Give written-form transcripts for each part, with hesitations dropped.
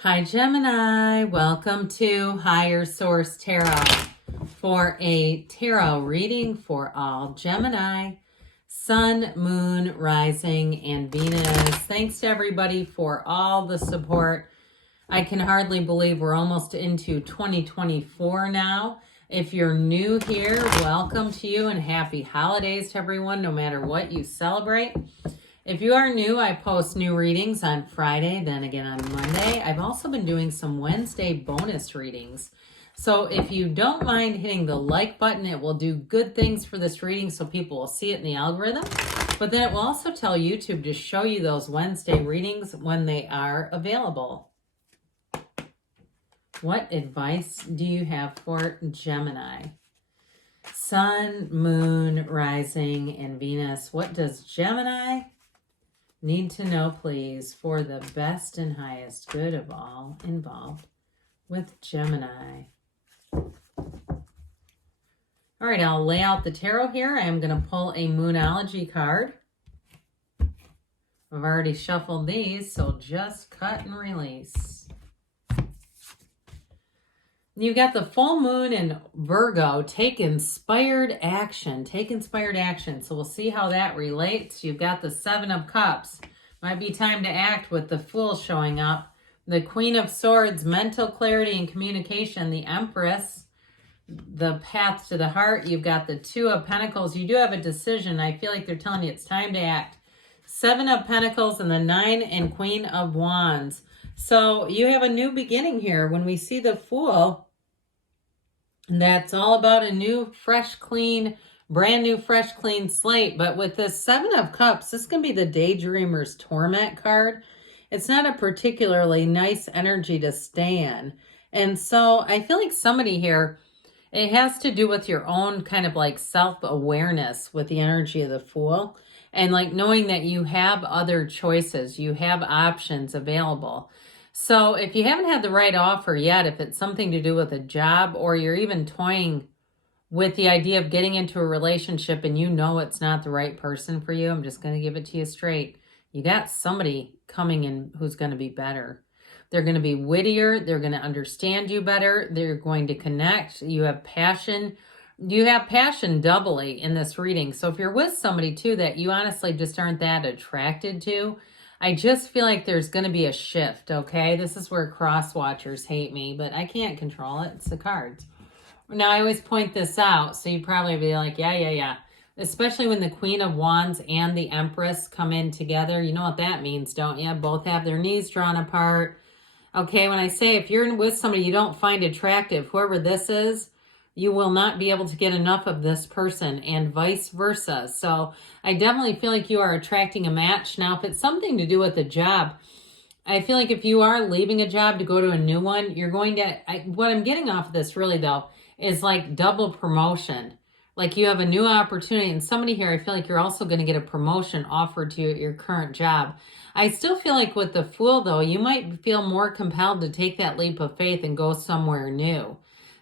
Hi Gemini, welcome to Higher Source Tarot for a tarot reading for all Gemini, Sun, Moon, Rising, and Venus. Thanks to everybody for all the support. I can hardly believe we're almost into 2024 now. If you're new here, welcome to you and happy holidays to everyone, no matter what you celebrate. If you are new, I post new readings on Friday, then again on Monday. I've also been doing some Wednesday bonus readings. So if you don't mind hitting the like button, it will do good things for this reading so people will see it in the algorithm. But then it will also tell YouTube to show you those Wednesday readings when they are available. What advice do you have for Gemini? Sun, Moon, Rising, and Venus. What does Gemini need to know, please, for the best and highest good of all involved with Gemini? All right, I'll lay out the tarot here. I am going to pull a Moonology card. I've already shuffled these, so just cut and release. You've got the full moon in Virgo. Take inspired action. Take inspired action. So we'll see how that relates. You've got the Seven of Cups. Might be time to act with the Fool showing up. The Queen of Swords, mental clarity and communication. The Empress, the path to the heart. You've got the Two of Pentacles. You do have a decision. I feel like they're telling you it's time to act. Seven of Pentacles and the Nine and Queen of Wands. So you have a new beginning here. When we see the Fool, that's all about a new, fresh, clean, brand new, fresh, clean slate. But with this Seven of Cups, this can be the Daydreamer's Torment card. It's not a particularly nice energy to stay in. And so I feel like somebody here, it has to do with your own kind of like self-awareness with the energy of the Fool. And like knowing that you have other choices, you have options available. So if you haven't had the right offer yet, if it's something to do with a job or you're even toying with the idea of getting into a relationship and you know it's not the right person for you, I'm just going to give it to you straight. You got somebody coming in who's going to be better. They're going to be wittier. They're going to understand you better. They're going to connect. You have passion. You have passion doubly in this reading. So if you're with somebody too that you honestly just aren't that attracted to, I just feel like there's going to be a shift, okay? This is where cross watchers hate me, but I can't control it. It's the cards. Now, I always point this out, so you'd probably be like, yeah. Especially when the Queen of Wands and the Empress come in together. You know what that means, don't you? Both have their knees drawn apart. Okay, when I say if you're with somebody you don't find attractive, whoever this is, you will not be able to get enough of this person and vice versa. So I definitely feel like you are attracting a match. Now, if it's something to do with a job, I feel like if you are leaving a job to go to a new one, you're going to, what I'm getting off of this really though, is like double promotion. Like you have a new opportunity and somebody here, I feel like you're also going to get a promotion offered to you at your current job. I still feel like with the Fool though, you might feel more compelled to take that leap of faith and go somewhere new.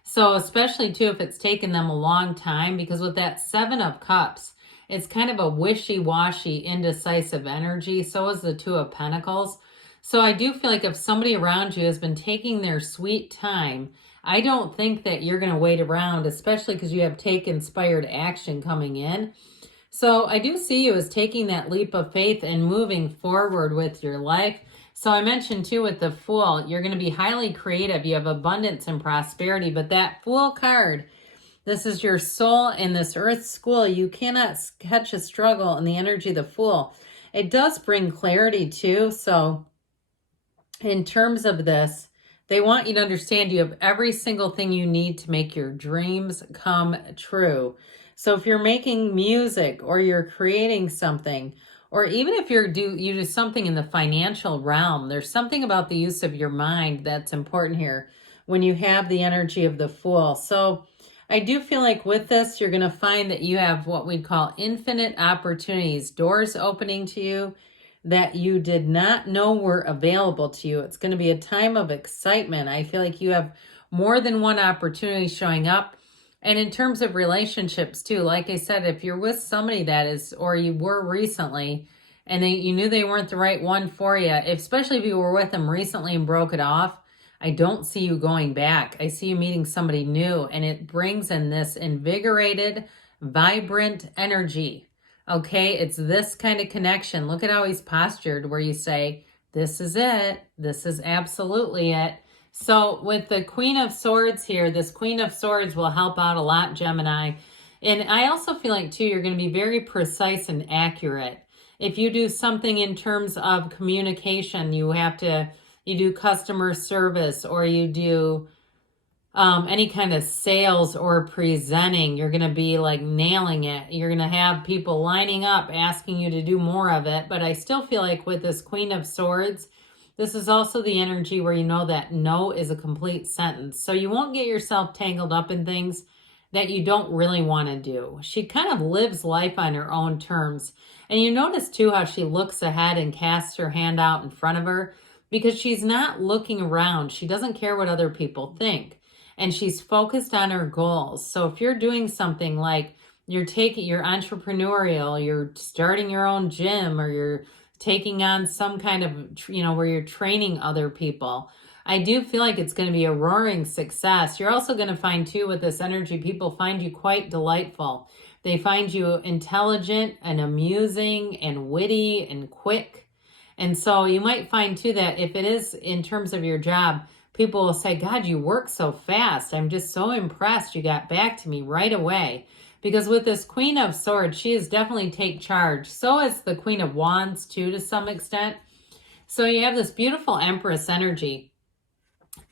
So especially too if it's taken them a long time, because with that Seven of Cups, it's kind of a wishy-washy, indecisive energy. So is the Two of Pentacles. So I do feel like if somebody around you has been taking their sweet time, I don't think that you're going to wait around, especially because you have take inspired action coming in. So I do see you as taking that leap of faith and moving forward with your life. So I mentioned too with the Fool, you're going to be highly creative. You have abundance and prosperity, but that Fool card, this is your soul in this earth school. You cannot catch a struggle in the energy of the Fool. It does bring clarity too. So in terms of this, they want you to understand you have every single thing you need to make your dreams come true. So if you're making music or you're creating something, or even if you do something in the financial realm, there's something about the use of your mind that's important here when you have the energy of the Fool. So I do feel like with this, you're going to find that you have what we'd call infinite opportunities, doors opening to you that you did not know were available to you. It's going to be a time of excitement. I feel like you have more than one opportunity showing up. And in terms of relationships too, like I said, if you're with somebody that is, or you were recently, and you knew they weren't the right one for you, especially if you were with them recently and broke it off. I don't see you going back. I see you meeting somebody new, and it brings in this invigorated, vibrant energy. Okay, it's this kind of connection. Look at how he's postured where you say, this is it. This is absolutely it. So with the Queen of Swords here, this Queen of Swords will help out a lot, Gemini. And I also feel like, too, you're going to be very precise and accurate. If you do something in terms of communication, you do customer service, or you do any kind of sales or presenting, you're going to be like nailing it. You're going to have people lining up asking you to do more of it. But I still feel like with this Queen of Swords, this is also the energy where you know that no is a complete sentence. So you won't get yourself tangled up in things that you don't really want to do. She kind of lives life on her own terms. And you notice too how she looks ahead and casts her hand out in front of her, because she's not looking around. She doesn't care what other people think. And she's focused on her goals. So if you're doing something like you're entrepreneurial, you're starting your own gym, or you're taking on some kind of, where you're training other people, I do feel like it's going to be a roaring success. You're also going to find too, with this energy, people find you quite delightful. They find you intelligent and amusing and witty and quick. And so you might find too that if it is in terms of your job, people will say, God, you work so fast. I'm just so impressed. You got back to me right away. Because with this Queen of Swords, she is definitely take charge. So is the Queen of Wands too, to some extent. So you have this beautiful Empress energy.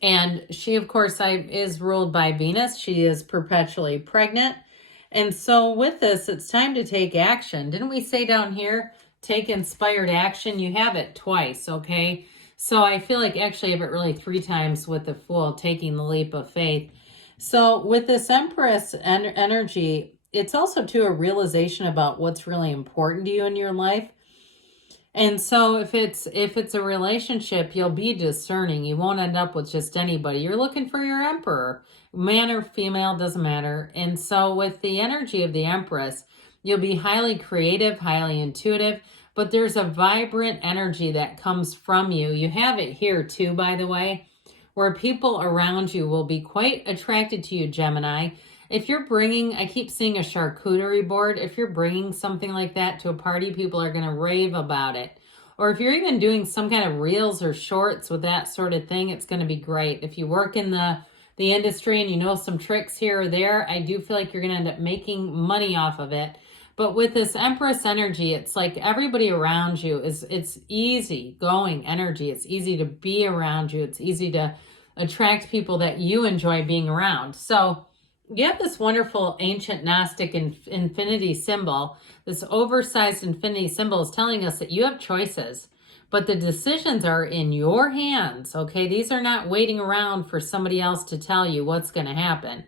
And she, of course, is ruled by Venus. She is perpetually pregnant. And so with this, it's time to take action. Didn't we say down here, take inspired action? You have it twice, okay? So I feel like actually I have it really 3 times with the Fool, taking the leap of faith. So with this Empress energy, it's also too a realization about what's really important to you in your life. And so if it's a relationship, you'll be discerning. You won't end up with just anybody. You're looking for your emperor. Man or female, doesn't matter. And so with the energy of the Empress, you'll be highly creative, highly intuitive, but there's a vibrant energy that comes from you. You have it here too, by the way, where people around you will be quite attracted to you, Gemini. If you're bringing, I keep seeing a charcuterie board. If you're bringing something like that to a party, people are going to rave about it. Or if you're even doing some kind of reels or shorts with that sort of thing, it's going to be great. If you work in the industry and you know some tricks here or there, I do feel like you're going to end up making money off of it. But with this Empress energy, it's like everybody around you it's easy going energy. It's easy to be around you. It's easy to attract people that you enjoy being around. So you have this wonderful ancient Gnostic infinity symbol. This oversized infinity symbol is telling us that you have choices, but the decisions are in your hands, okay? These are not waiting around for somebody else to tell you what's going to happen.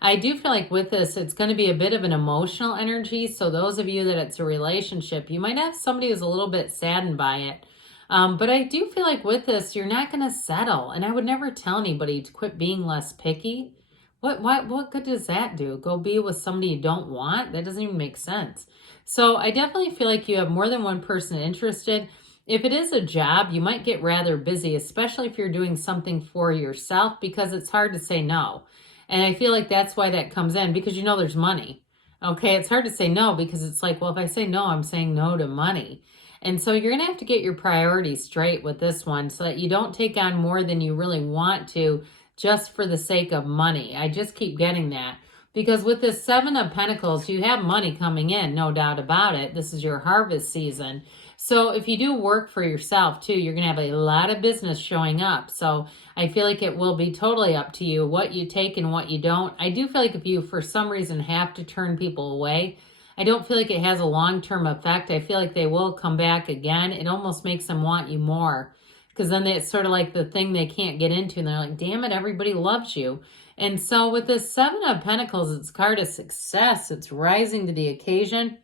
I do feel like with this, it's going to be a bit of an emotional energy. So those of you that it's a relationship, you might have somebody who's a little bit saddened by it. But I do feel like with this, you're not going to settle. And I would never tell anybody to quit being less picky. What good does that do? Go be with somebody you don't want? That doesn't even make sense. So I definitely feel like you have more than one person interested. If it is a job, you might get rather busy, especially if you're doing something for yourself, because it's hard to say no. And I feel like that's why that comes in, because you know there's money. Okay, it's hard to say no because it's like, well, if I say no, I'm saying no to money. And so you're going to have to get your priorities straight with this one so that you don't take on more than you really want to just for the sake of money. I just keep getting that. Because with this 7 of Pentacles, you have money coming in, no doubt about it. This is your harvest season. So if you do work for yourself too, you're going to have a lot of business showing up. So I feel like it will be totally up to you what you take and what you don't. I do feel like if you, for some reason, have to turn people away, I don't feel like it has a long-term effect. I feel like they will come back again. It almost makes them want you more. Because then it's sort of like the thing they can't get into. And they're like, damn it, everybody loves you. And so with this 7 of Pentacles, it's card of success. It's rising to the occasion.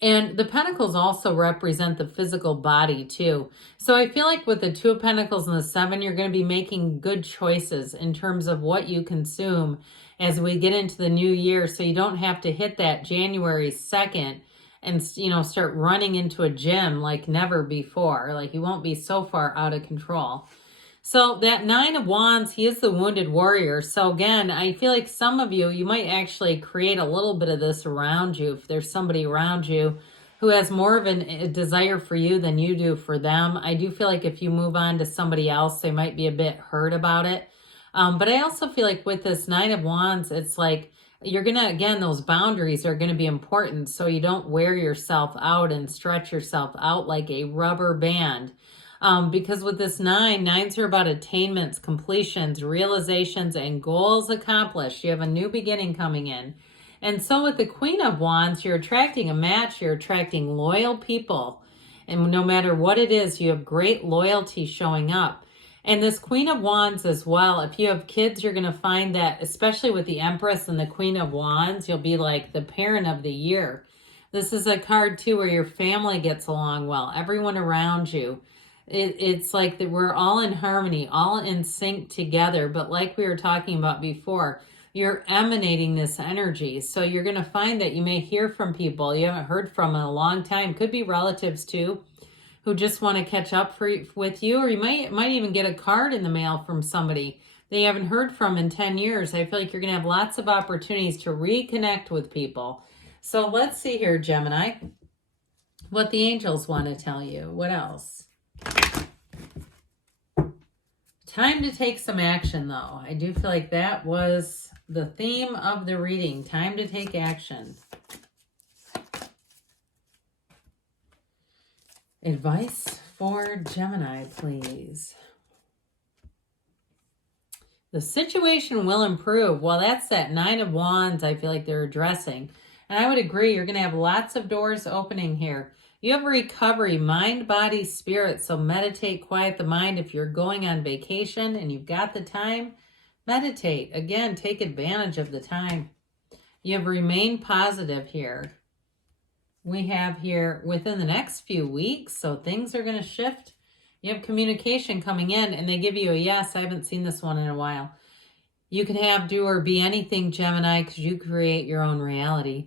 And the Pentacles also represent the physical body too. So I feel like with the 2 of Pentacles and the 7, you're going to be making good choices in terms of what you consume as we get into the new year. So you don't have to hit that January 2nd and, you know, start running into a gym like never before. Like you won't be so far out of control. So that Nine of Wands, he is the wounded warrior. So again, I feel like some of you, you might actually create a little bit of this around you. If there's somebody around you who has more of a desire for you than you do for them, I do feel like if you move on to somebody else, they might be a bit hurt about it. But I also feel like with this Nine of Wands, it's like you're going to, again, those boundaries are going to be important so you don't wear yourself out and stretch yourself out like a rubber band. Because with this nines are about attainments, completions, realizations, and goals accomplished. You have a new beginning coming in. And so with the Queen of Wands, you're attracting a match. You're attracting loyal people. And no matter what it is, you have great loyalty showing up. And this Queen of Wands as well, if you have kids, you're going to find that, especially with the Empress and the Queen of Wands, you'll be like the parent of the year. This is a card, too, where your family gets along well, everyone around you. It's like that we're all in harmony, all in sync together. But like we were talking about before, you're emanating this energy. So you're going to find that you may hear from people you haven't heard from in a long time. Could be relatives, too, who just want to catch up with you, or you might even get a card in the mail from somebody that you haven't heard from in 10 years. I feel like you're going to have lots of opportunities to reconnect with people. So let's see here, Gemini, what the angels want to tell you. What else? Time to take some action, though. I do feel like that was the theme of the reading. Time to take action. Advice for Gemini, please. The situation will improve. Well, that's that Nine of Wands I feel like they're addressing. And I would agree, you're going to have lots of doors opening here. You have a recovery, mind, body, spirit. So meditate, quiet the mind. If you're going on vacation and you've got the time, meditate. Again, take advantage of the time. You have remain positive here. We have here within the next few weeks, so things are going to shift. You have communication coming in, and they give you a yes. I haven't seen this one in a while. You can have, do, or be anything, Gemini, because you create your own reality.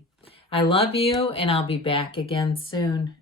I love you, and I'll be back again soon.